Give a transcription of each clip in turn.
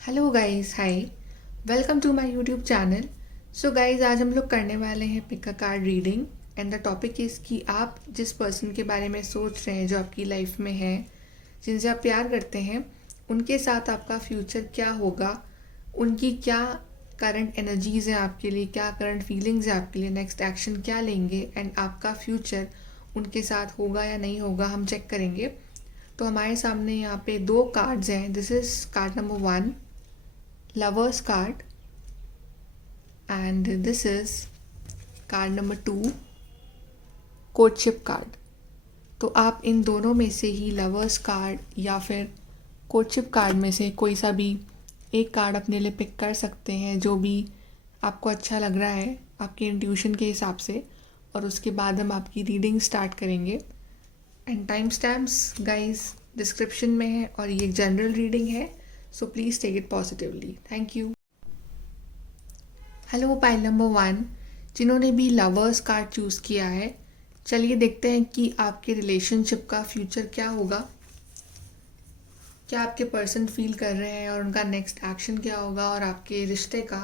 Hello guys, hi. Welcome to my YouTube channel. So guys, आज हम लोग करने वाले हैं pick a card reading and the topic is कि आप जिस पर्सन के बारे में सोच रहे हैं जो आपकी लाइफ में है, जिनसे आप प्यार करते हैं, उनके साथ आपका फ्यूचर क्या होगा, उनकी क्या करंट एनर्जीज़ हैं आपके लिए, क्या करंट फीलिंग्स हैं आपके लिए, नेक्स्ट एक्शन क्या लेंगे एंड आपका फ्यूचर उनके साथ होगा या नहीं होगा, हम चेक करेंगे। तो हमारे सामने यहाँ पे दो कार्ड्स हैं। This is card number 1, lovers card, and this is card number 2, courtship card. तो आप इन दोनों में से ही लवर्स कार्ड या फिर कोर्टशिप कार्ड में से कोई सा भी एक कार्ड अपने लिए पिक कर सकते हैं, जो भी आपको अच्छा लग रहा है आपके इंट्यूशन के हिसाब से, और उसके बाद हम आपकी रीडिंग स्टार्ट करेंगे। And time stamps guys description में है और ये एक जनरल रीडिंग है, so please take it positively. Thank you. Hello pile number 1, जिन्होंने भी लवर्स कार्ड चूज़ किया है, चलिए देखते हैं कि आपके रिलेशनशिप का फ्यूचर क्या होगा, क्या आपके पर्सन फील कर रहे हैं और उनका नेक्स्ट एक्शन क्या होगा और आपके रिश्ते का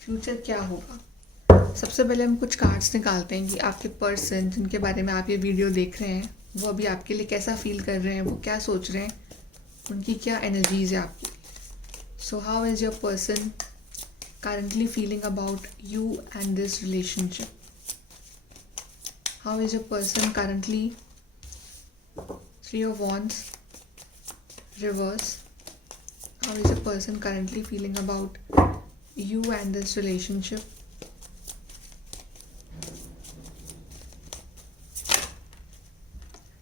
फ्यूचर क्या होगा। सबसे पहले हम कुछ कार्ड्स निकालते हैं कि आपके पर्सन जिनके बारे में आप ये वीडियो देख रहे हैं, वो अभी आपके लिए कैसा फील कर रहे हैं, वो क्या सोच रहे हैं, उनकी क्या एनर्जीज है आपकी। So how is your person currently feeling about you and this relationship? How is your person currently? 3 of Wands, reverse. How is your person currently feeling about you and this relationship?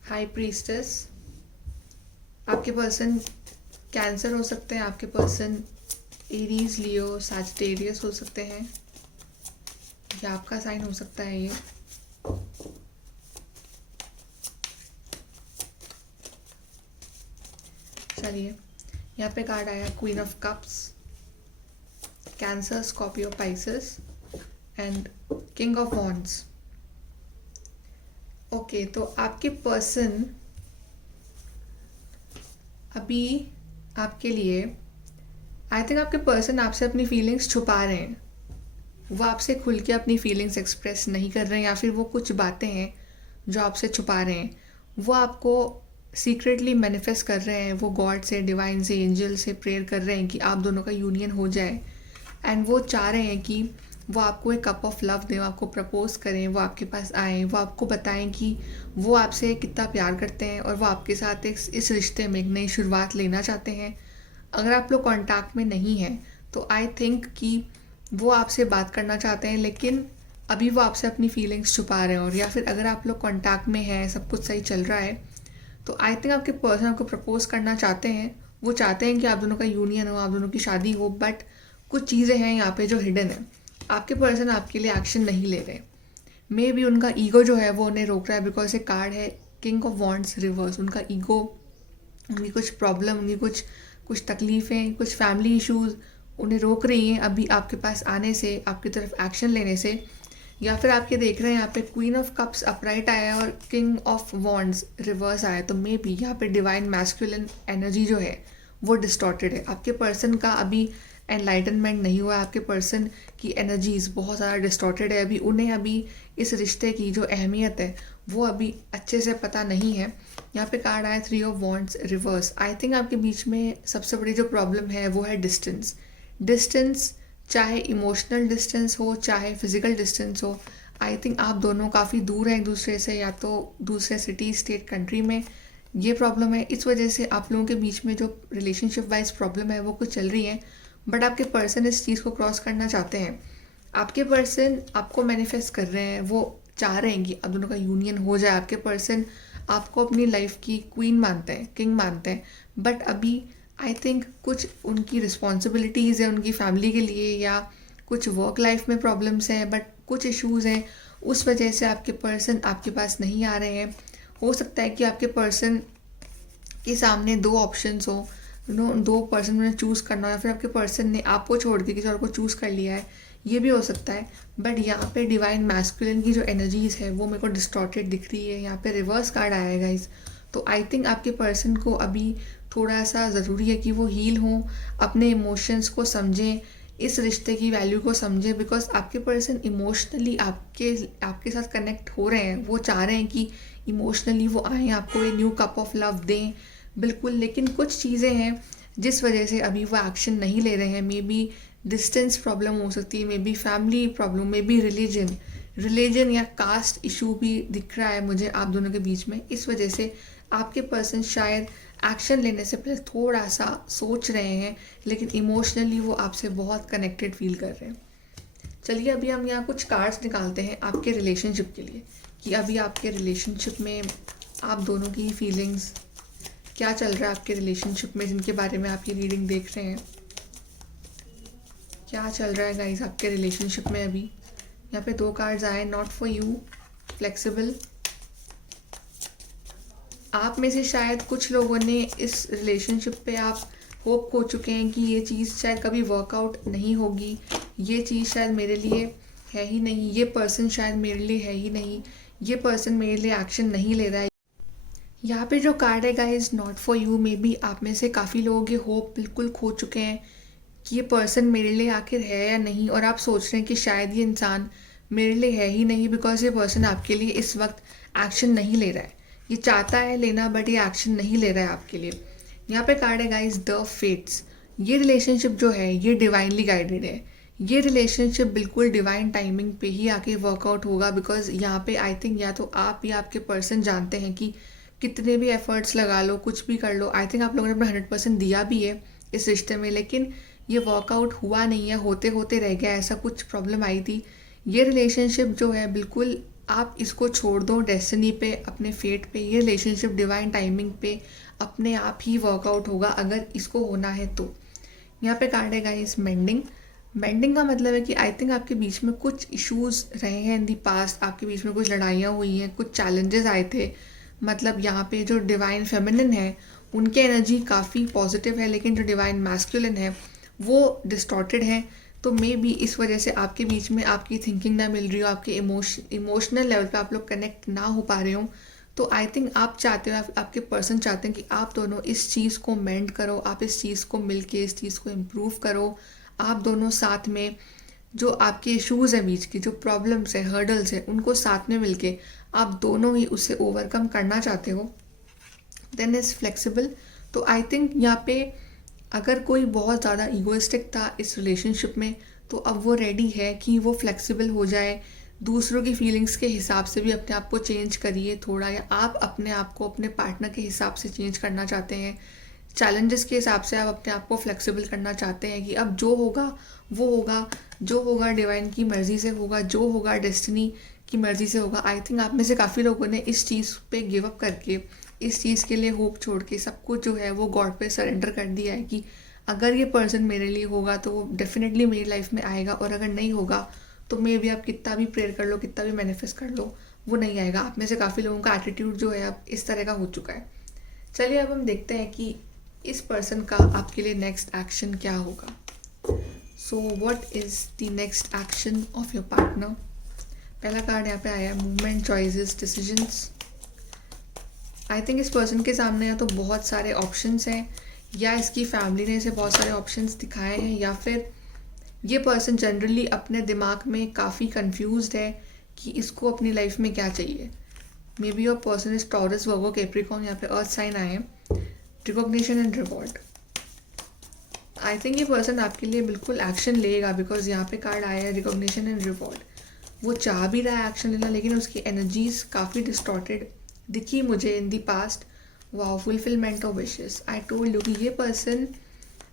High Priestess. आपके person cancer हो सकते हैं, आपके person Aries, लियो, Sagittarius हो सकते हैं, या आपका साइन हो सकता है ये। चलिए, यहाँ पे कार्ड आया queen of cups, cancer, Scorpio, Pisces and king of wands. Okay, तो आपके पर्सन अभी आपके लिए, आई थिंक आपके पर्सन आपसे अपनी फीलिंग्स छुपा रहे हैं। वो आपसे खुल के अपनी फीलिंग्स एक्सप्रेस नहीं कर रहे हैं, या फिर वो कुछ बातें हैं जो आपसे छुपा रहे हैं। वो आपको सीक्रेटली मैनिफेस्ट कर रहे हैं, वो गॉड से, डिवाइन से, एंजल से प्रेयर कर रहे हैं कि आप दोनों का यूनियन हो जाए। एंड वो चाह रहे हैं कि वो आपको एक कप ऑफ लव दें, आपको प्रपोज करें, वो आपके पास आएँ, वो आपको बताएं कि वो आपसे कितना प्यार करते हैं और वो आपके साथ इस रिश्ते में एक नई शुरुआत लेना चाहते हैं। अगर आप लोग कांटेक्ट में नहीं हैं तो आई थिंक कि वो आपसे बात करना चाहते हैं, लेकिन अभी वो आपसे अपनी फीलिंग्स छुपा रहे हैं। और या फिर अगर आप लोग कांटेक्ट में हैं, सब कुछ सही चल रहा है, तो आई थिंक आपके पर्सन आपको प्रपोज करना चाहते हैं। वो चाहते हैं कि आप दोनों का यूनियन हो, आप दोनों की शादी हो, बट कुछ चीज़ें हैं यहाँ पे जो हिडन है। आपके पर्सन आपके लिए एक्शन नहीं ले रहे। मे बी उनका ईगो जो है वो उन्हें रोक रहा है, बिकॉज ये कार्ड है किंग ऑफ वॉन्ड्स रिवर्स। उनका ईगो, उनकी कुछ प्रॉब्लम, उनकी कुछ तकलीफ़ें, कुछ फैमिली इश्यूज़ उन्हें रोक रही हैं अभी आपके पास आने से, आपकी तरफ एक्शन लेने से। या फिर आपके देख रहे हैं यहाँ पे क्वीन ऑफ कप्स अपराइट आया है और किंग ऑफ वॉन्ड्स रिवर्स आया है, तो मे बी यहाँ पे डिवाइन मैस्कुलिन एनर्जी जो है वो डिस्टॉर्टेड है। आपके पर्सन का अभी एनलाइटनमेंट नहीं हुआ है, आपके पर्सन की एनर्जीज बहुत ज़्यादा डिस्टॉर्टेड है। अभी अभी इस रिश्ते की जो अहमियत है वो अभी अच्छे से पता नहीं है। यहाँ पे कार्ड आया 3 of wands reverse. I think आपके बीच में सबसे बड़ी जो प्रॉब्लम है वो है डिस्टेंस, चाहे इमोशनल डिस्टेंस हो, चाहे फिजिकल डिस्टेंस हो। आई थिंक आप दोनों काफ़ी दूर हैं एक दूसरे से, या तो दूसरे सिटी, स्टेट, कंट्री में ये प्रॉब्लम है। इस वजह से आप लोगों के बीच में जो रिलेशनशिप वाइज प्रॉब्लम है वो कुछ चल रही है, बट आपके पर्सन इस चीज़ को क्रॉस करना चाहते हैं। आपके पर्सन आपको मैनिफेस्ट कर रहे हैं, वो चाह रहे हैं कि आप दोनों का यूनियन हो जाए। आपके पर्सन आपको अपनी लाइफ की क्वीन मानते हैं, किंग मानते हैं, बट अभी आई थिंक कुछ उनकी रिस्पॉन्सिबिलिटीज़ है उनकी फैमिली के लिए, या कुछ वर्क लाइफ में प्रॉब्लम्स हैं, बट कुछ इश्यूज़ हैं, उस वजह से आपके पर्सन आपके पास नहीं आ रहे हैं। हो सकता है कि आपके पर्सन के सामने दो ऑप्शंस हो, दो पर्सन उन्हें चूज़ करना हो, या फिर आपके पर्सन ने आपको छोड़ के किसी और को चूज़ कर लिया है, ये भी हो सकता है। बट यहाँ पे डिवाइन मैस्कुलिन की जो एनर्जीज़ है वो मेरे को डिस्टॉर्टेड दिख रही है। यहाँ पे रिवर्स कार्ड आया है गाइस, तो आई थिंक आपके पर्सन को अभी थोड़ा सा ज़रूरी है कि वो हील हों, अपने इमोशंस को समझें, इस रिश्ते की वैल्यू को समझें, बिकॉज आपके पर्सन इमोशनली आपके साथ कनेक्ट हो रहे हैं। वो चाह रहे हैं कि इमोशनली वो आएँ, आपको ये न्यू कप ऑफ लव दें, बिल्कुल। लेकिन कुछ चीज़ें हैं जिस वजह से अभी वो एक्शन नहीं ले रहे हैं। मे बी डिस्टेंस प्रॉब्लम हो सकती है, may be family problem, may be religion या कास्ट इशू भी दिख रहा है मुझे आप दोनों के बीच में। इस वजह से आपके पर्सन शायद एक्शन लेने से पहले थोड़ा सा सोच रहे हैं, लेकिन इमोशनली वो आपसे बहुत कनेक्टेड फील कर रहे हैं। चलिए अभी हम यहाँ कुछ कार्ड्स निकालते हैं आपके रिलेशनशिप के लिए, कि अभी आपके रिलेशनशिप में आप दोनों की फीलिंग्स क्या चल रहा है आपके रिलेशनशिप में, जिनके बारे में आप ये रीडिंग देख रहे हैं। क्या चल रहा है गाइस आपके रिलेशनशिप में अभी। यहाँ पे 2 कार्ड्स आए, नॉट फॉर यू, फ्लेक्सिबल। आप में से शायद कुछ लोगों ने इस रिलेशनशिप पे आप होप खो चुके हैं कि ये चीज़ शायद कभी वर्कआउट नहीं होगी, ये चीज़ शायद मेरे लिए है ही नहीं, ये पर्सन शायद मेरे लिए है ही नहीं, ये पर्सन मेरे लिए एक्शन नहीं ले रहा है। यहाँ पे जो कार्ड है guys, not for you, may be आप में से काफ़ी लोग ये होप बिल्कुल खो चुके हैं कि ये पर्सन मेरे लिए आखिर है या नहीं, और आप सोच रहे हैं कि शायद ये इंसान मेरे लिए है ही नहीं, बिकॉज ये पर्सन आपके लिए इस वक्त एक्शन नहीं ले रहा है। ये चाहता है लेना, बट ये एक्शन नहीं ले रहा है आपके लिए। यहाँ पे कार्ड है गाइस, द फेट्स। ये रिलेशनशिप जो है ये डिवाइनली गाइडेड है। ये रिलेशनशिप बिल्कुल डिवाइन टाइमिंग पे ही आके वर्कआउट होगा, बिकॉज यहाँ पे आई थिंक या तो आप या आपके पर्सन जानते हैं कि कितने भी एफर्ट्स लगा लो, कुछ भी कर लो, आई थिंक आप लोगों ने अपना 100% दिया भी है इस रिश्ते में, लेकिन ये वर्कआउट हुआ नहीं है, होते होते रह गया, ऐसा कुछ प्रॉब्लम आई थी। ये रिलेशनशिप जो है बिल्कुल आप इसको छोड़ दो डेस्टिनी पे, अपने फेट पे। ये रिलेशनशिप डिवाइन टाइमिंग पे अपने आप ही वर्कआउट होगा अगर इसको होना है तो। यहाँ पे कार्ड है गाइस, मेंडिंग। मेंडिंग का मतलब है कि आई थिंक आपके बीच में कुछ इश्यूज रहे हैं इन दी पास्ट, आपके बीच में कुछ लड़ाइयाँ हुई हैं, कुछ चैलेंजेस आए थे। मतलब यहाँ पे जो डिवाइन फेमिनिन है उनकी एनर्जी काफ़ी पॉजिटिव है, लेकिन जो डिवाइन मैस्कुलिन है वो डिस्टॉर्टेड है। तो मे बी इस वजह से आपके बीच में आपकी थिंकिंग ना मिल रही हो, आपके इमोशनल लेवल पे आप लोग कनेक्ट ना हो पा रहे हो। तो आई थिंक आप चाहते हो, आपके पर्सन चाहते हैं कि आप दोनों इस चीज़ को मेंड करो, आप इस चीज़ को मिलके इस चीज़ को इम्प्रूव करो। आप दोनों साथ में जो आपके इश्यूज़ हैं बीच की, जो प्रॉब्लम्स है, हर्डल्स है, उनको साथ में मिलके आप दोनों ही उससे ओवरकम करना चाहते हो। Then is flexible. तो आई थिंक यहाँ पे अगर कोई बहुत ज़्यादा ईगोइस्टिक था इस रिलेशनशिप में, तो अब वो रेडी है कि वो फ्लेक्सिबल हो जाए, दूसरों की फीलिंग्स के हिसाब से भी अपने आप को चेंज करिए थोड़ा, या आप अपने आप को अपने पार्टनर के हिसाब से चेंज करना चाहते हैं, चैलेंजेस के हिसाब से आप अपने आप को फ्लेक्सिबल करना चाहते हैं कि अब जो होगा वो होगा, जो होगा डिवाइन की मर्ज़ी से होगा, जो होगा डेस्टिनी की मर्ज़ी से होगा। आई थिंक आप में से काफ़ी लोगों ने इस चीज़ पे गिव अप करके, इस चीज़ के लिए होप छोड़ के सब कुछ जो है वो गॉड पे सरेंडर कर दिया है कि अगर ये पर्सन मेरे लिए होगा तो वो डेफिनेटली मेरी लाइफ में आएगा, और अगर नहीं होगा तो मे भी आप कितना भी प्रेयर कर लो, कितना भी मैनिफेस्ट कर लो, वो नहीं आएगा। आप में से काफ़ी लोगों का एटीट्यूड जो है अब इस तरह का हो चुका है। चलिए अब हम देखते हैं कि इस पर्सन का आपके लिए नेक्स्ट एक्शन क्या होगा। So what is the next action of your partner. पहला कार्ड यहाँ पे आया है, movement, choices, decisions. I think इस पर्सन के सामने या तो बहुत सारे ऑप्शंस हैं, या इसकी फैमिली ने इसे बहुत सारे ऑप्शंस दिखाए हैं, या फिर ये पर्सन जनरली अपने दिमाग में काफ़ी कंफ्यूज्ड है कि इसको अपनी लाइफ में क्या चाहिए। May be your person is taurus, Virgo, Capricorn. यहाँ पे अर्थ साइन आए हैं, recognition and reward. I think ये पर्सन आपके लिए बिल्कुल एक्शन लेगा, बिकॉज यहाँ पे कार्ड आया है रिकॉग्निशन एंड रिवॉर्ड। वो चाह भी रहा है एक्शन लेना, लेकिन उसकी एनर्जीज काफ़ी डिस्टॉर्टेड दिखी मुझे in the past. Wow, fulfilment of wishes. I told you कि ये पर्सन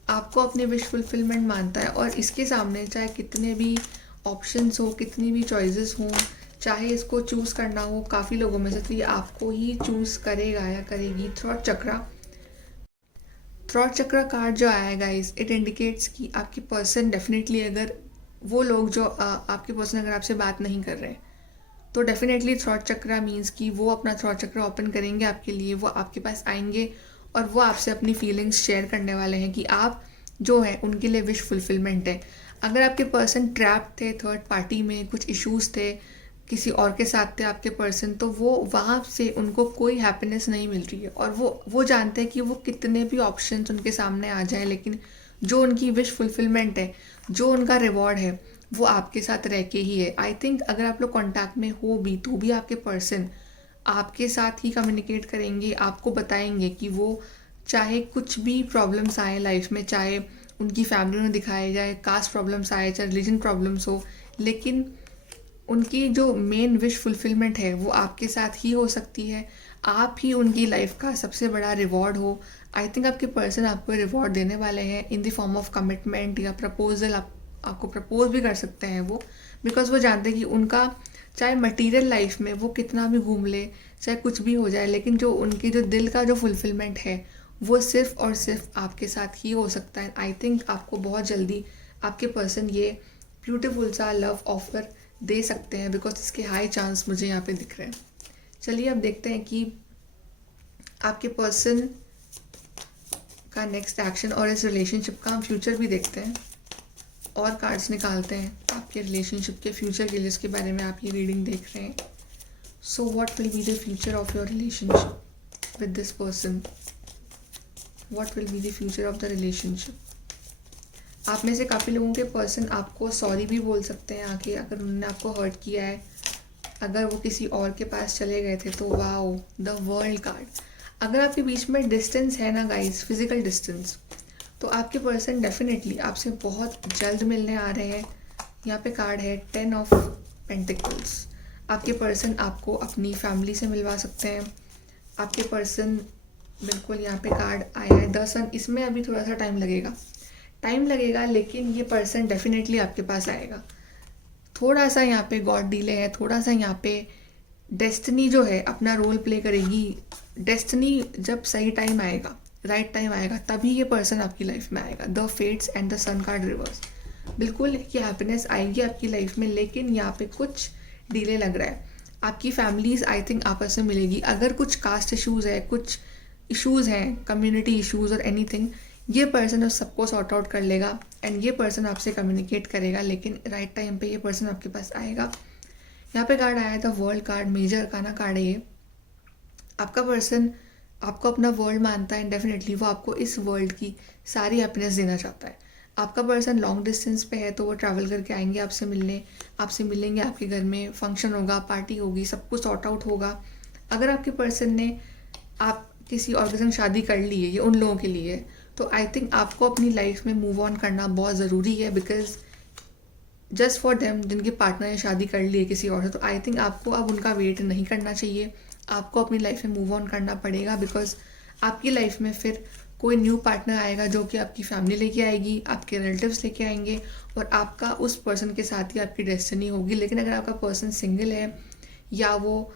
आपको अपनी विश फुलफिलमेंट मानता है, और इसके सामने चाहे कितने भी ऑप्शंस हो, कितनी भी चॉइसेस हों, चाहे इसको चूज़ करना हो काफ़ी लोगों में से, तो ये आपको ही चूज़ करेगा या करेगी। थ्रॉट चक्रा कार्ड जो आया है गाइस, इट इंडिकेट्स कि आपके पर्सन डेफिनेटली, अगर वो लोग जो आपके पर्सन अगर आपसे बात नहीं कर रहे तो डेफिनेटली थ्रॉट चक्रा मीन्स कि वो अपना थ्रॉट चक्रा ओपन करेंगे आपके लिए, वो आपके पास आएंगे और वो आपसे अपनी फीलिंग्स शेयर करने वाले हैं कि आप जो है उनके लिए विश फुलफिलमेंट है। अगर आपके पर्सन ट्रैप थे थर्ड पार्टी में, कुछ इश्यूज थे, किसी और के साथ थे आपके पर्सन, तो वो वहाँ से उनको कोई हैप्पीनेस नहीं मिल रही है, और वो जानते हैं कि वो कितने भी ऑप्शंस उनके सामने आ जाएं, लेकिन जो उनकी विश फुलफिलमेंट है, जो उनका रिवॉर्ड है, वो आपके साथ रह के ही है। आई थिंक अगर आप लोग कॉन्टैक्ट में हो भी तो भी आपके पर्सन आपके साथ ही कम्युनिकेट करेंगे, आपको बताएंगे कि वो चाहे कुछ भी प्रॉब्लम्स आए लाइफ में, चाहे उनकी फैमिली में दिखाए जाए कास्ट प्रॉब्लम्स आए, चाहे रिलीजन प्रॉब्लम्स हो, लेकिन उनकी जो मेन विश फुलफिलमेंट है वो आपके साथ ही हो सकती है। आप ही उनकी लाइफ का सबसे बड़ा रिवॉर्ड हो। आई थिंक आपके पर्सन आपको रिवॉर्ड देने वाले हैं in the form of commitment या प्रपोजल। आपको प्रपोज भी कर सकते हैं वो, बिकॉज वो जानते हैं कि उनका चाहे मटेरियल लाइफ में वो कितना भी घूम ले, चाहे कुछ भी हो जाए, लेकिन जो उनकी जो दिल का जो फुलफिलमेंट है वो सिर्फ और सिर्फ आपके साथ ही हो सकता है। आई थिंक आपको बहुत जल्दी आपके पर्सन ये ब्यूटीफुल सा लव ऑफर दे सकते हैं, बिकॉज इसके हाई चांस मुझे यहाँ पे दिख रहे हैं। चलिए अब देखते हैं कि आपके पर्सन का नेक्स्ट एक्शन और इस रिलेशनशिप का हम फ्यूचर भी देखते हैं और कार्ड्स निकालते हैं आपके रिलेशनशिप के फ्यूचर के लिए, इसके बारे में आप ये रीडिंग देख रहे हैं। सो what will be the future of your relationship with this person? What will be the future of the relationship? आप में से काफ़ी लोगों के पर्सन आपको सॉरी भी बोल सकते हैं आके, अगर उन्होंने आपको हर्ट किया है, अगर वो किसी और के पास चले गए थे तो। Wow, the world card. अगर आपके बीच में डिस्टेंस है ना गाइस, फिजिकल डिस्टेंस, तो आपके पर्सन डेफिनेटली आपसे बहुत जल्द मिलने आ रहे हैं। यहाँ पे कार्ड है 10 ऑफ पेंटिकल्स। आपके पर्सन आपको अपनी फैमिली से मिलवा सकते हैं। आपके पर्सन, बिल्कुल यहाँ पे कार्ड आया है द सन। इसमें अभी थोड़ा सा टाइम लगेगा, लेकिन ये पर्सन डेफिनेटली आपके पास आएगा। थोड़ा सा यहाँ पे गॉड डिले है, थोड़ा सा यहाँ पे डेस्टिनी जो है अपना रोल प्ले करेगी। डेस्टिनी जब सही टाइम आएगा, राइट टाइम आएगा, तभी ये पर्सन आपकी लाइफ में आएगा। The fates and the sun card reverse. बिल्कुल ये हैप्पीनेस आएगी आपकी लाइफ में, लेकिन यहाँ पे कुछ डिले लग रहा है। आपकी फैमिलीज आई थिंक आपस में मिलेगी। अगर कुछ कास्ट इशूज़ है, कुछ इशूज़ हैं, कम्युनिटी इशूज़ और एनीथिंग, ये पर्सन उस सबको सॉर्ट आउट कर लेगा एंड ये पर्सन आपसे कम्युनिकेट करेगा, लेकिन राइट टाइम पे ये पर्सन आपके पास आएगा। यहाँ पे कार्ड आया था वर्ल्ड कार्ड, मेजर का ना कार्ड है ये। आपका पर्सन आपको अपना वर्ल्ड मानता है एंड डेफिनेटली वो आपको इस वर्ल्ड की सारी हैप्पीनेस देना चाहता है। आपका पर्सन लॉन्ग डिस्टेंस पे है तो वो ट्रैवल करके आएंगे आपसे मिलेंगे, आपके घर में फंक्शन होगा, पार्टी होगी, सब कुछ सॉर्ट आउट होगा। अगर आपके पर्सन ने आप किसी और के संग शादी कर ली है, ये उन लोगों के लिए है, तो आई थिंक आपको अपनी लाइफ में मूव ऑन करना बहुत ज़रूरी है, बिकॉज जस्ट फॉर देम जिनके पार्टनर ने शादी कर ली है किसी और से, तो आई थिंक आपको अब उनका वेट नहीं करना चाहिए। आपको अपनी लाइफ में मूव ऑन करना पड़ेगा, बिकॉज आपकी लाइफ में फिर कोई न्यू पार्टनर आएगा जो कि आपकी फैमिली लेके आएगी, आपके रिलेटिव्स लेके आएंगे, और आपका उस पर्सन के साथ ही आपकी डेस्टिनी होगी। लेकिन अगर आपका पर्सन सिंगल है या वो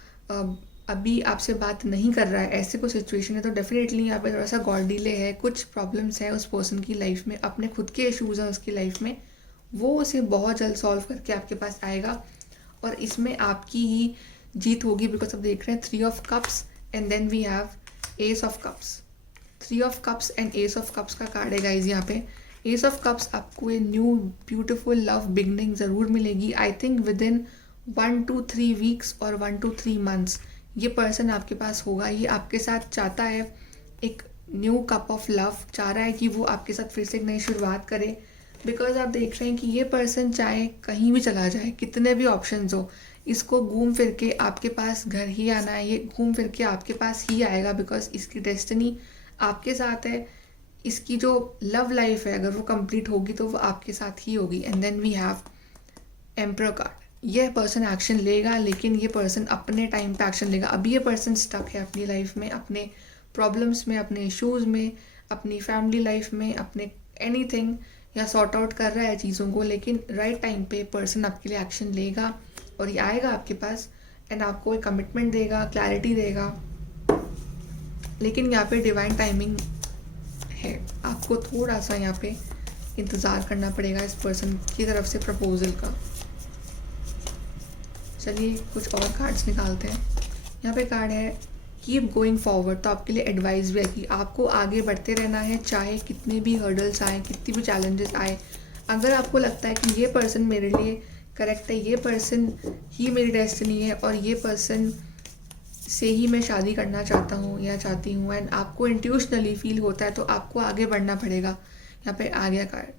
अभी आपसे बात नहीं कर रहा है, ऐसे कोई सिचुएशन है, तो डेफिनेटली यहाँ पे थोड़ा सा गॉड डिले है, कुछ प्रॉब्लम्स है उस पर्सन की लाइफ में, अपने खुद के इशूज़ हैं उसकी लाइफ में, वो उसे बहुत जल्द सॉल्व करके आपके पास आएगा और इसमें आपकी ही जीत होगी। बिकॉज अब देख रहे हैं 3 of cups and then we have ace of cups. 3 of cups and ace of cups का कार्ड है गाइज यहाँ पे। एस ऑफ कप्स आपको ये न्यू ब्यूटिफुल लव बिगनिंग ज़रूर मिलेगी। I think with in 1 to 3 weeks और 1 to 3 मंथ्स ये पर्सन आपके पास होगा। ये आपके साथ चाहता है एक न्यू कप ऑफ लव, चाह रहा है कि वो आपके साथ फिर से एक नई शुरुआत करे। बिकॉज आप देख रहे हैं कि ये पर्सन चाहे कहीं भी चला जाए, कितने भी ऑप्शंस हो, इसको घूम फिर के आपके पास घर ही आना है, ये घूम फिर के आपके पास ही आएगा, बिकॉज इसकी डेस्टिनी आपके साथ है। इसकी जो लव लाइफ है अगर वो कंप्लीट होगी तो वो आपके साथ ही होगी। And then we have emperor card. यह पर्सन एक्शन लेगा, लेकिन ये पर्सन अपने टाइम पे एक्शन लेगा। अभी ये पर्सन स्टक है अपनी लाइफ में, अपने प्रॉब्लम्स में, अपने इश्यूज़ में, अपनी फैमिली लाइफ में, अपने एनीथिंग, या सॉर्ट आउट कर रहा है चीज़ों को, लेकिन राइट टाइम पे पर्सन आपके लिए एक्शन लेगा और ये आएगा आपके पास एंड आपको एक कमिटमेंट देगा, क्लैरिटी देगा। लेकिन यहाँ पे डिवाइन टाइमिंग है, आपको थोड़ा सा यहाँ पे इंतज़ार करना पड़ेगा इस पर्सन की तरफ से प्रपोजल का। चलिए कुछ और कार्ड्स निकालते हैं। यहाँ पे कार्ड है कीप गोइंग फॉरवर्ड। तो आपके लिए एडवाइस भी है कि आपको आगे बढ़ते रहना है, चाहे कितने भी हर्डल्स आए, कितनी भी चैलेंजेस आए। अगर आपको लगता है कि ये पर्सन मेरे लिए करेक्ट है, ये पर्सन ही मेरी डेस्टिनी है और ये पर्सन से ही मैं शादी करना चाहता हूँ या चाहती हूँ, एंड आपको इंट्यूशनली फील होता है तो आपको आगे बढ़ना पड़ेगा। यहाँ पे आ गया कार्ड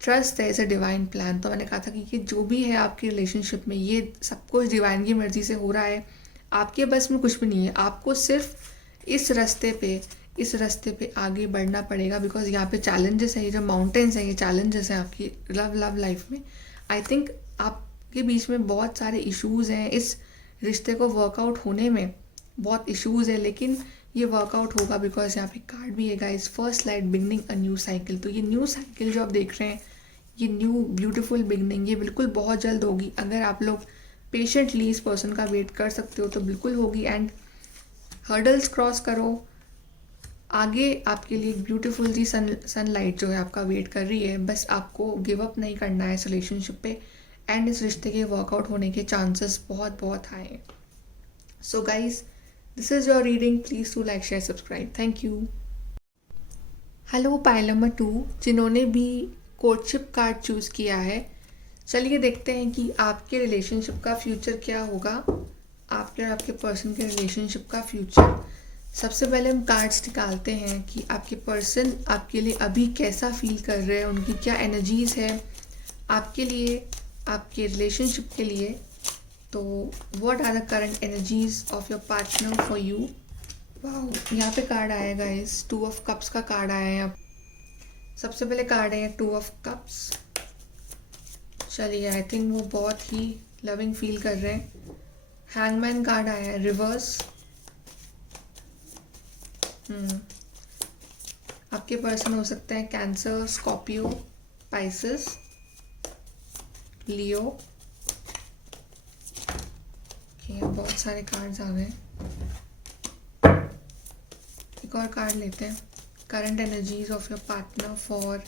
ट्रस्ट है, इज अ डिवाइन प्लान। तो मैंने कहा था कि ये जो भी है आपके रिलेशनशिप में, ये सब कुछ डिवाइन की मर्जी से हो रहा है, आपके बस में कुछ भी नहीं है। आपको सिर्फ इस रास्ते पे आगे बढ़ना पड़ेगा, बिकॉज यहाँ पे चैलेंजेस है, ये जो माउंटेन्स हैं ये चैलेंजेस हैं आपकी लव लाइफ में। आई थिंक आपके बीच में बहुत सारे इश्यूज़ हैं, इस रिश्ते को वर्कआउट होने में बहुत इश्यूज़ है, लेकिन ये वर्कआउट होगा बिकॉज यहाँ पे कार्ड भी है guys, first light beginning a new cycle. तो ये न्यू साइकिल जो आप देख रहे हैं, ये न्यू ब्यूटीफुल बिगनिंग, ये बिल्कुल बहुत जल्द होगी। अगर आप लोग पेशेंटली इस पर्सन का वेट कर सकते हो तो बिल्कुल होगी। एंड हर्डल्स क्रॉस करो, आगे आपके लिए एक ब्यूटीफुल सी सनलाइट जो है आपका वेट कर रही है। बस आपको गिव अप नहीं करना है इस रिलेशनशिप पे, एंड इस रिश्ते के वर्कआउट होने के चांसेस बहुत बहुत हाई हैं। So guys, this is your reading, please to like share subscribe, thank you. Hello pile number 2 जिन्होंने भी कोर्टशिप कार्ड चूज़ किया है, चलिए देखते हैं कि आपके रिलेशनशिप का फ्यूचर क्या होगा, आपके और आपके पर्सन के रिलेशनशिप का फ्यूचर। सबसे पहले हम कार्ड्स निकालते हैं कि आपके पर्सन आपके लिए अभी कैसा फील कर रहे हैं, उनकी क्या एनर्जीज़ है आपके लिए, आपके रिलेशनशिप के लिए। तो what are the current energies of your partner for you. Wow, यहाँ पे कार्ड आया गाइस, 2 ऑफ कप्स का कार्ड आया है यहाँ। सबसे पहले कार्ड है 2 ऑफ कप्स। चलिए, आई थिंक वो बहुत ही लविंग फील कर रहे हैं। हैंगमैन कार्ड आया है रिवर्स। आपके पर्सन हो सकते हैं कैंसर, स्कॉर्पियो, पाइसेस, लियो। यहाँ बहुत सारे कार्ड्स आ गए, एक और कार्ड लेते हैं। Current energies of your partner for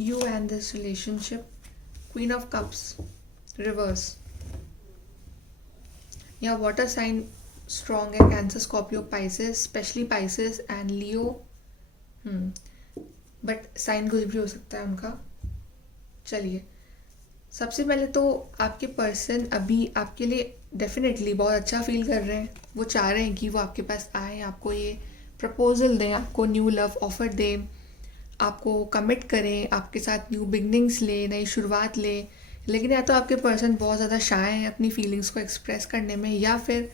you and this relationship. Queen of cups reverse. यहाँ वाटर साइन स्ट्रॉन्ग है, cancer, Scorpio, Pisces, specially Pisces and Leo. But sign कुछ भी हो सकता है उनका। चलिए, सबसे पहले तो आपके पर्सन अभी आपके लिए डेफिनेटली बहुत अच्छा फील कर रहे हैं। वो चाह रहे हैं कि वो आपके पास आए, आपको ये प्रपोजल दें, आपको न्यू लव ऑफर दें, आपको कमिट करें, आपके साथ न्यू बिगनिंग्स ले, नई शुरुआत ले। लेकिन या तो आपके पर्सन बहुत ज़्यादा शाय हैं अपनी फीलिंग्स को एक्सप्रेस करने में, या फिर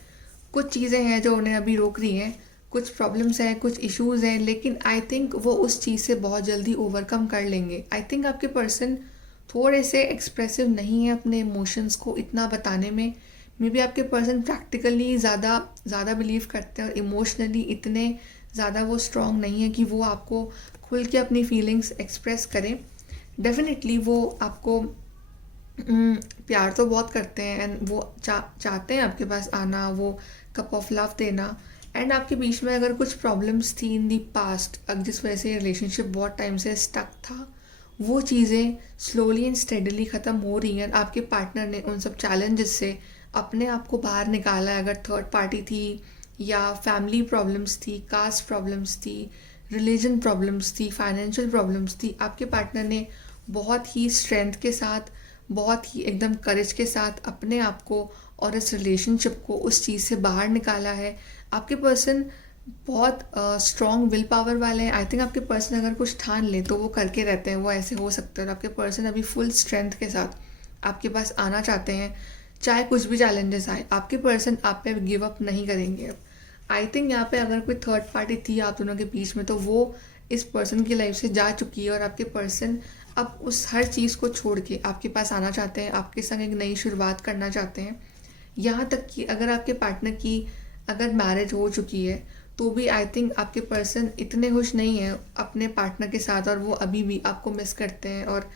कुछ चीज़ें हैं जो उन्हें अभी रोक रही हैं, कुछ प्रॉब्लम्स हैं, कुछ इश्यूज़ हैं। लेकिन आई थिंक वो उस चीज़ से बहुत जल्दी ओवरकम कर लेंगे। आई थिंक आपके पर्सन थोड़े से एक्सप्रेसिव नहीं है अपने इमोशंस को इतना बताने में। मे बी आपके पर्सन प्रैक्टिकली ज़्यादा बिलीव करते हैं और इमोशनली इतने ज़्यादा वो स्ट्रॉन्ग नहीं है कि वो आपको खुल के अपनी फीलिंग्स एक्सप्रेस करें। डेफिनेटली वो आपको प्यार तो बहुत करते हैं, एंड वो चाहते हैं आपके पास आना, वो कप ऑफ लव देना। एंड आपके बीच में अगर कुछ प्रॉब्लम्स थी इन दी पास्ट, जिस वजह से रिलेशनशिप बहुत टाइम से स्टक था, वो चीज़ें स्लोली एंड स्टेडली ख़त्म हो रही हैं। आपके पार्टनर ने उन सब चैलेंजेस से अपने आप को बाहर निकाला है। अगर थर्ड पार्टी थी या फैमिली प्रॉब्लम्स थी, कास्ट प्रॉब्लम्स थी, रिलीजन प्रॉब्लम्स थी, फाइनेंशियल प्रॉब्लम्स थी, आपके पार्टनर ने बहुत ही स्ट्रेंथ के साथ, बहुत ही एकदम करेज के साथ अपने आप को और इस रिलेशनशिप को उस चीज़ से बाहर निकाला है। आपके पर्सन बहुत स्ट्रॉन्ग विल पावर वाले हैं। आई थिंक आपके पर्सन अगर कुछ ठान ले तो वो करके रहते हैं, वो ऐसे हो सकते हैं। और आपके पर्सन अभी फुल स्ट्रेंथ के साथ आपके पास आना चाहते हैं, चाहे कुछ भी चैलेंजेस आए। आपके पर्सन आप पे गिव अप नहीं करेंगे। अब आई थिंक यहाँ पे अगर कोई थर्ड पार्टी थी आप दोनों के बीच में, तो वो इस पर्सन की लाइफ से जा चुकी है और आपके पर्सन अब उस हर चीज़ को छोड़ के आपके पास आना चाहते हैं, आपके संग एक नई शुरुआत करना चाहते हैं। यहाँ तक कि अगर आपके पार्टनर की अगर मैरिज हो चुकी है तो भी आई थिंक आपके पर्सन इतने खुश नहीं हैं अपने पार्टनर के साथ, और वो अभी भी आपको मिस करते हैं। और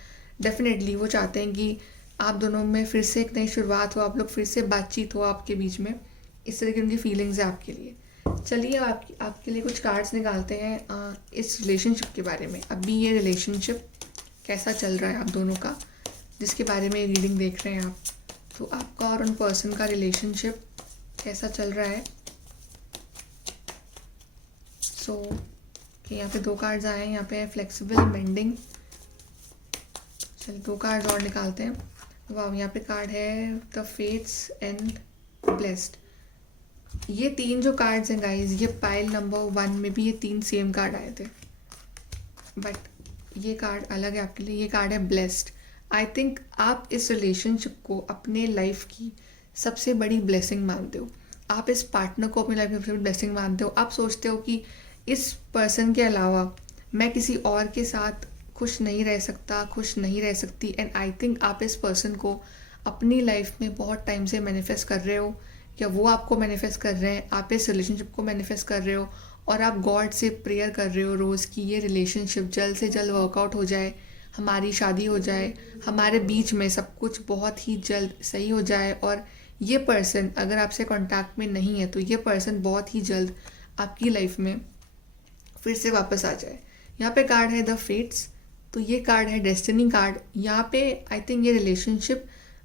डेफिनेटली वो चाहते हैं कि आप दोनों में फिर से एक नई शुरुआत हो, आप लोग फिर से बातचीत हो आपके बीच में। इस तरह की उनकी फीलिंग्स है आपके लिए। चलिए आपके लिए कुछ कार्ड्स निकालते हैं इस रिलेशनशिप के बारे में। अभी ये रिलेशनशिप कैसा चल रहा है आप दोनों का, जिसके बारे में रीडिंग देख रहे हैं आप। तो आपका और उन पर्सन का रिलेशनशिप कैसा चल रहा है। सो यहाँ पे 2 कार्ड्स आए हैं। यहाँ पे फ्लेक्सिबल, मेंडिंग। चलिए 2 कार्ड्स और निकालते हैं। वाह, यहाँ पे कार्ड है द फेट्स एंड ब्लेस्ड। ये तीन जो कार्ड्स हैं गाइज, ये पाइल नंबर 1 में भी ये तीन सेम कार्ड आए थे, बट ये कार्ड अलग है आपके लिए। ये कार्ड है ब्लेस्ड। आई थिंक आप इस रिलेशनशिप को अपने लाइफ की सबसे बड़ी ब्लेसिंग मानते हो। आप इस पार्टनर को अपनी लाइफ में सबसे बड़ी ब्लेसिंग मानते हो। आप सोचते हो कि इस पर्सन के अलावा मैं किसी और के साथ खुश नहीं रह सकता, खुश नहीं रह सकती। एंड आई थिंक आप इस पर्सन को अपनी लाइफ में बहुत टाइम से मैनिफेस्ट कर रहे हो, या वो आपको मैनिफेस्ट कर रहे हैं। आप इस रिलेशनशिप को मैनिफेस्ट कर रहे हो और आप गॉड से प्रेयर कर रहे हो रोज़ कि ये रिलेशनशिप जल्द से जल्द वर्कआउट हो जाए, हमारी शादी हो जाए, हमारे बीच में सब कुछ बहुत ही जल्द सही हो जाए। और ये पर्सन अगर आपसे कांटेक्ट में नहीं है तो ये पर्सन बहुत ही जल्द आपकी लाइफ में फिर से वापस आ जाए। यहाँ पे कार्ड है द फेट्स, तो ये कार्ड है डेस्टिनी कार्ड। यहाँ पे आई थिंक ये रिलेशनशिप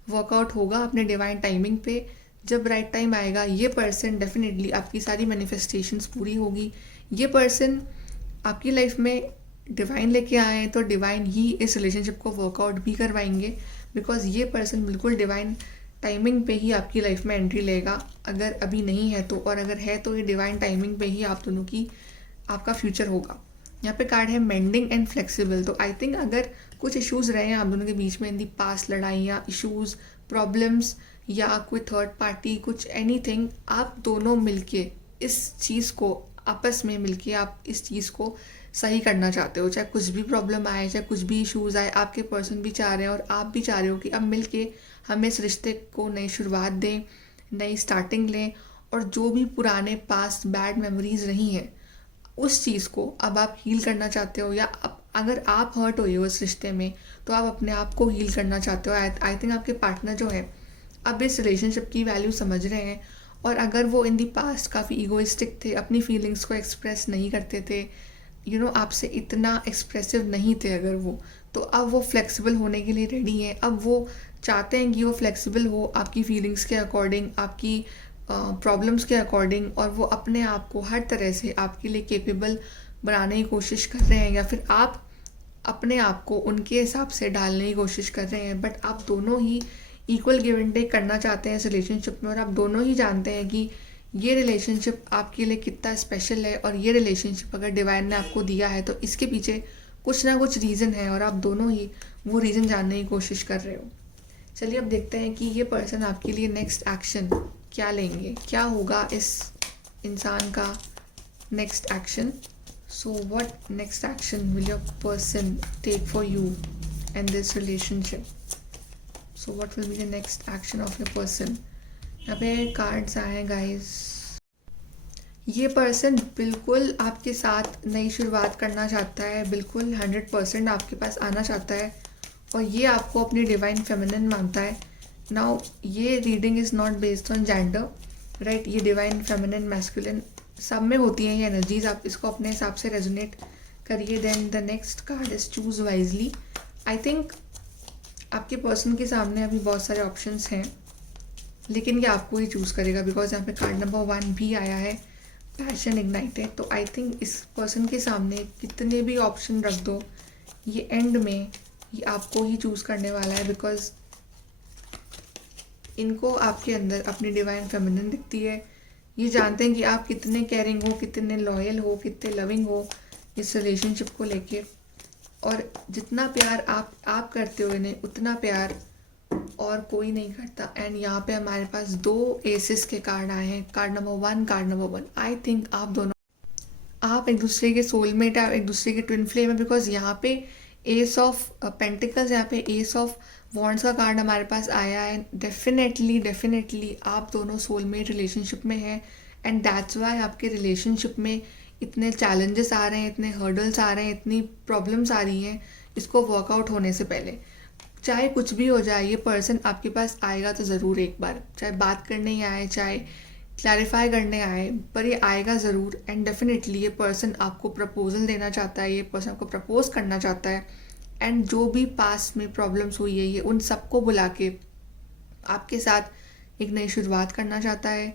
वर्कआउट होगा अपने डिवाइन टाइमिंग पे। जब राइट टाइम आएगा ये पर्सन डेफिनेटली आपकी सारी मैनिफेस्टेशंस पूरी होगी। ये पर्सन आपकी लाइफ में डिवाइन लेके आए हैं तो डिवाइन ही इस रिलेशनशिप को वर्कआउट भी करवाएंगे, बिकॉज ये पर्सन बिल्कुल डिवाइन टाइमिंग पे ही आपकी लाइफ में एंट्री लेगा। अगर अभी नहीं है तो, और अगर है तो ये डिवाइन टाइमिंग पे ही आप दोनों की आपका फ्यूचर होगा। यहाँ पे कार्ड है मेंडिंग एंड फ्लेक्सिबल। तो आई थिंक अगर कुछ इश्यूज रहे हैं आप दोनों के बीच में, इन दी पास्ट लड़ाइयाँ, इश्यूज, प्रॉब्लम्स, या कोई थर्ड पार्टी, कुछ एनीथिंग, आप दोनों मिलके इस चीज़ को आपस में मिलके आप इस चीज़ को सही करना चाहते हो। चाहे कुछ भी प्रॉब्लम आए, चाहे कुछ भी इश्यूज आए, आपके पर्सन भी चाह रहे हैं और आप भी चाह रहे हो कि अब मिलके हम इस रिश्ते को नई शुरुआत दें, नई स्टार्टिंग लें, और जो भी पुराने पास्ट बैड मेमोरीज रही हैं उस चीज़ को अब आप हील करना चाहते हो। या अगर आप हर्ट हुए हो इस रिश्ते में तो आप अपने आप को हील करना चाहते हो। आई थिंक आपके पार्टनर जो है अब इस रिलेशनशिप की वैल्यू समझ रहे हैं, और अगर वो इन दी पास्ट काफ़ी ईगोइस्टिक थे, अपनी फीलिंग्स को एक्सप्रेस नहीं करते थे, आपसे इतना एक्सप्रेसिव नहीं थे अगर वो, तो अब वो फ्लेक्सिबल होने के लिए रेडी हैं। अब वो चाहते हैं कि वो फ्लेक्सिबल हो आपकी फीलिंग्स के अकॉर्डिंग, आपकी प्रॉब्लम्स के अकॉर्डिंग, और वो अपने आप को हर तरह से आपके लिए केपेबल बनाने की कोशिश कर रहे हैं, या फिर आप अपने आप को उनके हिसाब से डालने की कोशिश कर रहे हैं। बट आप दोनों ही इक्वल गिव एंड टेक करना चाहते हैं इस रिलेशनशिप में, और आप दोनों ही जानते हैं कि ये रिलेशनशिप आपके लिए कितना स्पेशल है, और ये रिलेशनशिप अगर डिवाइन ने आपको दिया है तो इसके पीछे कुछ ना कुछ रीज़न है, और आप दोनों ही वो रीज़न जानने की कोशिश कर रहे हो। चलिए अब देखते हैं कि ये पर्सन आपके लिए नेक्स्ट एक्शन क्या लेंगे, क्या होगा इस इंसान का next action. So what next action will your person take for you and this relationship. So what will be the next action of your person. यहाँ पे कार्ड्स आए हैं गाइस। ये पर्सन बिल्कुल आपके साथ नई शुरुआत करना चाहता है, बिल्कुल 100% आपके पास आना चाहता है, और ये आपको अपनी डिवाइन फेमिनिन मानता है। नाउ ये reading is not based on gender, right. ये डिवाइन फेमिनिन मैस्कुलिन सब में होती हैं ये एनर्जीज, आप इसको अपने हिसाब से रेजोनेट करिए। Then the next card is choose wisely. I think आपके पर्सन के सामने अभी बहुत सारे ऑप्शंस हैं, लेकिन ये आपको ही चूज़ करेगा, बिकॉज यहाँ पे कार्ड नंबर 1 भी आया है, पैशन इग्नाइटेड। तो आई थिंक इस पर्सन के सामने कितने भी ऑप्शन रख दो, ये एंड में ये आपको ही चूज़ करने वाला है, बिकॉज इनको आपके अंदर अपनी डिवाइन फेमिनिन दिखती है। ये जानते हैं कि आप कितने केयरिंग हो, कितने लॉयल हो, कितने लविंग हो इस रिलेशनशिप को लेके, और जितना प्यार आप करते हो इन्हें उतना प्यार और कोई नहीं करता। एंड यहाँ पे हमारे पास 2 एसेस के कार्ड आए हैं, card number 1, card number 1। I think आप एक दूसरे के सोलमेट है, आप एक दूसरे के ट्विन फ्लेम है, बिकॉज यहाँ पे एस ऑफ पेंटिकल्स, यहाँ पे एस ऑफ वॉन्ड्स का कार्ड हमारे पास आया है। डेफिनेटली आप दोनों सोलमेट रिलेशनशिप में हैं, एंड दैट्स वाई आपके रिलेशनशिप में इतने चैलेंजेस आ रहे हैं, इतने हर्डल्स आ रहे हैं, इतनी प्रॉब्लम्स आ रही हैं इसको वर्कआउट होने से पहले। चाहे कुछ भी हो जाए, ये पर्सन आपके पास आएगा तो ज़रूर एक बार, चाहे बात करने ही आए, चाहे क्लैरिफाई करने आए, पर ये आएगा ज़रूर। एंड डेफिनेटली ये पर्सन आपको प्रपोजल देना चाहता है, ये पर्सन आपको प्रपोज करना चाहता है, एंड जो भी पास्ट में प्रॉब्लम्स हुई है ये उन सबको बुला के आपके साथ एक नई शुरुआत करना चाहता है,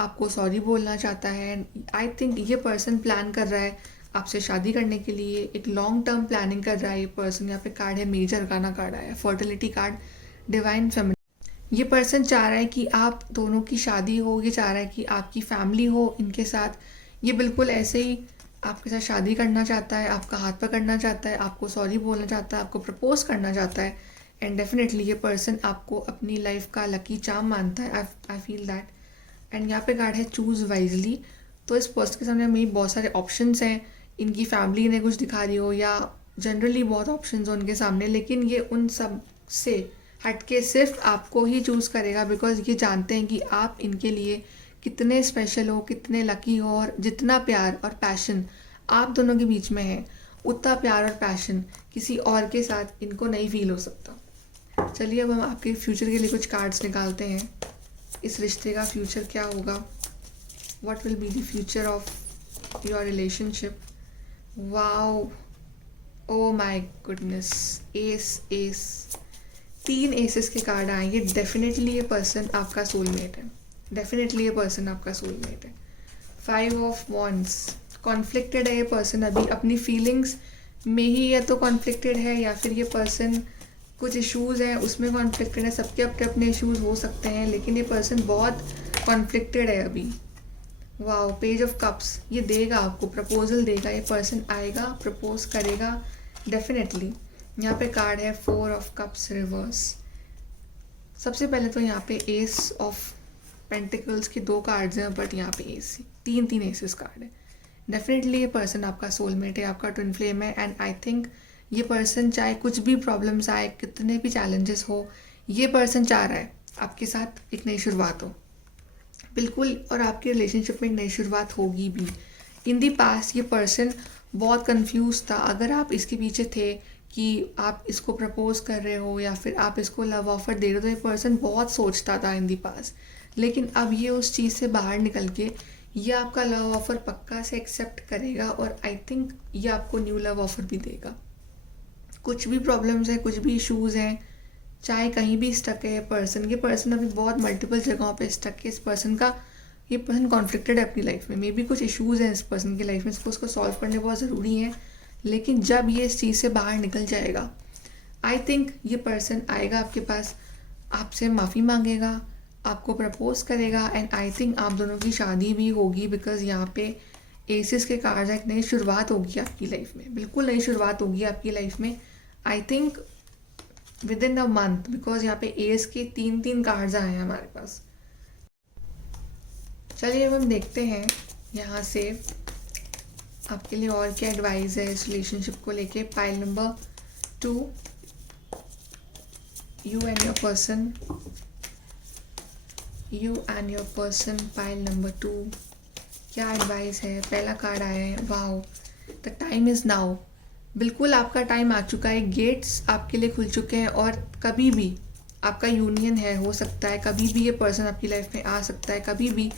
आपको सॉरी बोलना चाहता है। आई थिंक ये पर्सन प्लान कर रहा है आपसे शादी करने के लिए, एक लॉन्ग टर्म प्लानिंग कर रहा है ये पर्सन। यहाँ पे कार्ड है मेजर अरकाना कार्ड आया है, फर्टिलिटी कार्ड, डिवाइन फेमिनिन। ये पर्सन चाह रहा है कि आप दोनों की शादी हो, ये चाह रहा है कि आपकी फैमिली हो इनके साथ। ये बिल्कुल ऐसे ही आपके साथ शादी करना चाहता है, आपका हाथ पकड़ना चाहता है, आपको सॉरी बोलना चाहता है, आपको प्रपोज करना चाहता है। एंड डेफिनेटली ये पर्सन आपको अपनी लाइफ का लकी चार्म मानता है। I feel that. एंड यहाँ पे कार्ड है चूज़ वाइजली। तो इस पर्सन के सामने में बहुत सारे ऑप्शंस हैं। इनकी फैमिली इन्हें कुछ दिखा रही हो या जनरली बहुत ऑप्शंस हो उनके सामने, लेकिन ये उन सब से हटके सिर्फ आपको ही चूज़ करेगा बिकॉज ये जानते हैं कि आप इनके लिए कितने स्पेशल हो, कितने लकी हो, और जितना प्यार और पैशन आप दोनों के बीच में है उतना प्यार और पैशन किसी और के साथ इनको नहीं फील हो सकता। चलिए अब हम आपके फ्यूचर के लिए कुछ कार्ड्स निकालते हैं। इस रिश्ते का फ्यूचर क्या होगा? What will be the future of your relationship? Wow, oh my goodness, ace ace, 3 aces के कार्ड आए। ये डेफिनेटली ये पर्सन आपका सोलमेट है। डेफिनेटली ये पर्सन आपका सोलमेट है। 5 ऑफ वॉन्ड्स, कॉन्फ्लिक्टेड है ये पर्सन अभी अपनी फीलिंग्स में ही, या तो कॉन्फ्लिक्टेड है या फिर ये पर्सन कुछ इश्यूज़ हैं उसमें कॉन्फ्लिक्टेड है। सबके अपने अपने इश्यूज़ हो सकते हैं, लेकिन ये पर्सन बहुत कॉन्फ्लिक्टेड है अभी। वाओ, पेज ऑफ कप्स, ये देगा आपको प्रपोजल देगा। ये पर्सन आएगा, प्रपोज करेगा डेफिनेटली। यहाँ पे कार्ड है 4 ऑफ कप्स रिवर्स। सबसे पहले तो यहाँ पे एस ऑफ पेंटिकल्स के 2 कार्ड्स हैं, बट यहाँ पे एस, 3 एसेस कार्ड है। डेफिनेटली ये पर्सन आपका सोलमेट है, आपका ट्विन फ्लेम है। एंड आई थिंक ये पर्सन चाहे कुछ भी प्रॉब्लम्स आए, कितने भी चैलेंजेस हो, ये पर्सन चाह रहा है आपके साथ एक नई शुरुआत हो बिल्कुल, और आपकी रिलेशनशिप में एक नई शुरुआत होगी भी। इन दी पास्ट ये पर्सन बहुत कंफ्यूज था। अगर आप इसके पीछे थे कि आप इसको प्रपोज कर रहे हो या फिर आप इसको लव ऑफर दे रहे हो, तो ये पर्सन बहुत सोचता था इन दी पास्ट। लेकिन अब ये उस चीज़ से बाहर निकल के ये आपका लव ऑफर पक्का से एक्सेप्ट करेगा, और आई थिंक ये आपको न्यू लव ऑफर भी देगा। कुछ भी प्रॉब्लम्स हैं, कुछ भी इश्यूज़ हैं, चाहे कहीं भी स्टक है ये पर्सन अभी बहुत मल्टीपल जगहों पे स्टक है। ये पर्सन कॉन्फ्लिक्टेड है अपनी लाइफ में। मे बी कुछ इश्यूज़ हैं इस पर्सन की लाइफ में, उसको सॉल्व करने बहुत ज़रूरी हैं। लेकिन जब ये इस चीज़ से बाहर निकल जाएगा, आई थिंक ये पर्सन आएगा आपके पास, आपसे माफ़ी मांगेगा, आपको प्रपोज करेगा, एंड आई थिंक आप दोनों की शादी भी होगी। बिकॉज यहाँ पे एसेस के कार्ड, एक नई शुरुआत होगी आपकी लाइफ में, बिल्कुल नई शुरुआत होगी आपकी लाइफ में। I think with in a month, because यहाँ पे एस के 3 कार्ड्स आए हैं हमारे पास। चलिए अब हम देखते हैं यहाँ से आपके लिए और क्या एडवाइस है इस रिलेशनशिप को लेके। Pile number 2, you and your person, pile number 2, क्या एडवाइस है? पहला कार्ड आया है, wow, the time is now. बिल्कुल आपका टाइम आ चुका है, गेट्स आपके लिए खुल चुके हैं, और कभी भी आपका यूनियन है, हो सकता है कभी भी ये पर्सन आपकी लाइफ में आ सकता है, कभी भी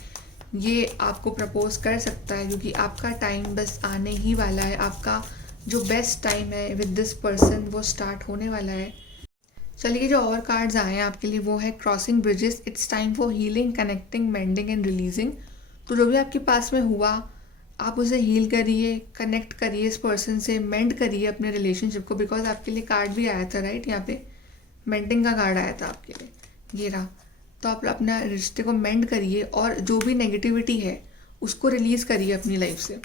ये आपको प्रपोज कर सकता है, क्योंकि आपका टाइम बस आने ही वाला है। आपका जो बेस्ट टाइम है विद दिस पर्सन वो स्टार्ट होने वाला है। चलिए जो और कार्ड्स आए हैं आपके लिए वो है crossing bridges, it's time for healing, connecting, mending and releasing. तो जो भी आपके पास में हुआ आप उसे हील करिए, कनेक्ट करिए इस पर्सन से, मेंड करिए अपने रिलेशनशिप को। बिकॉज आपके लिए कार्ड भी आया था, राइट, यहाँ पे मेंडिंग का कार्ड आया था आपके लिए, ये रहा। तो आप अपना रिश्ते को मेंड करिए, और जो भी नेगेटिविटी है उसको रिलीज़ करिए अपनी लाइफ से।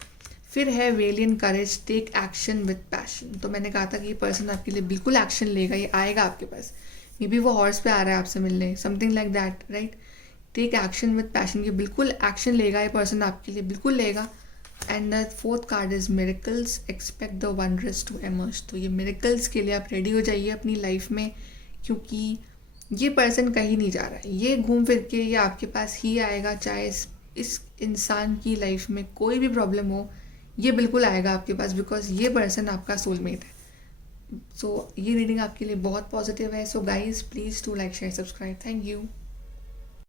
फिर है valiant courage, take action with passion. तो मैंने कहा था कि ये पर्सन आपके लिए बिल्कुल एक्शन लेगा, ये आएगा आपके पास। मे बी वो हॉर्स पे आ रहा है आपसे मिलने, something like that, right. Take action with passion, ये बिल्कुल एक्शन लेगा ये पर्सन आपके लिए, बिल्कुल लेगा। And the 4th card is miracles, expect the wonders to emerge. तो ये मिरेकल्स के लिए आप रेडी हो जाइए अपनी लाइफ में, क्योंकि ये पर्सन कहीं नहीं जा रहा है, ये घूम फिर के ये आपके पास ही आएगा। चाहे इस इंसान की लाइफ में कोई भी प्रॉब्लम हो, ये बिल्कुल आएगा आपके पास, बिकॉज ये पर्सन आपका सोलमेट है। सो ये रीडिंग आपके लिए बहुत पॉजिटिव है। So guys please to like, share, subscribe. Thank you.